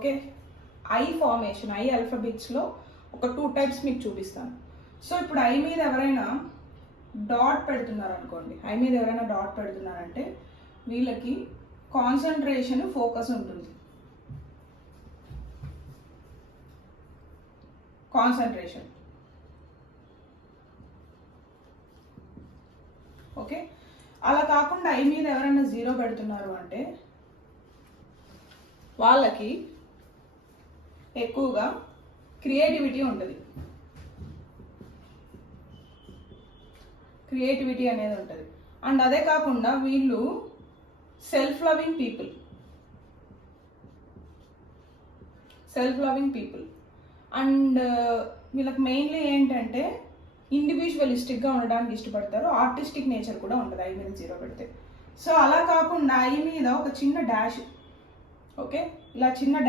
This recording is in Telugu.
ఓకే, ఐ ఫార్మేషన్, ఐ ఆల్ఫాబెట్స్లో ఒక 2 టైప్స్ మీకు చూపిస్తాను. సో ఇప్పుడు ఐ మీద ఎవరైనా డాట్ పెడుతున్నారు అనుకోండి, ఐ మీద ఎవరైనా డాట్ పెడుతున్నారంటే వీళ్ళకి కాన్సన్ట్రేషన్, ఫోకస్ ఉంటుంది. Concentration, okay. అలా కాకుండా ఐ మీద ఎవరైనా 0 పెడుతున్నారు అంటే వాళ్ళకి ఎక్కువగా క్రియేటివిటీ ఉంటుంది. క్రియేటివిటీ అనేది ఉంటుంది. అండ్ అదే కాకుండా వీళ్ళు సెల్ఫ్ లవింగ్ పీపుల్. అండ్ వీళ్ళకి మెయిన్లీ ఏంటంటే ఇండివిజువలిస్టిక్గా ఉండడానికి ఇష్టపడతారు. ఆర్టిస్టిక్ నేచర్ కూడా ఉంటుంది ఐ మీద 0 పెడితే. సో అలా కాకుండా ఐ మీద ఒక చిన్న డాష్, ఓకే, ఇలా చిన్న డాష్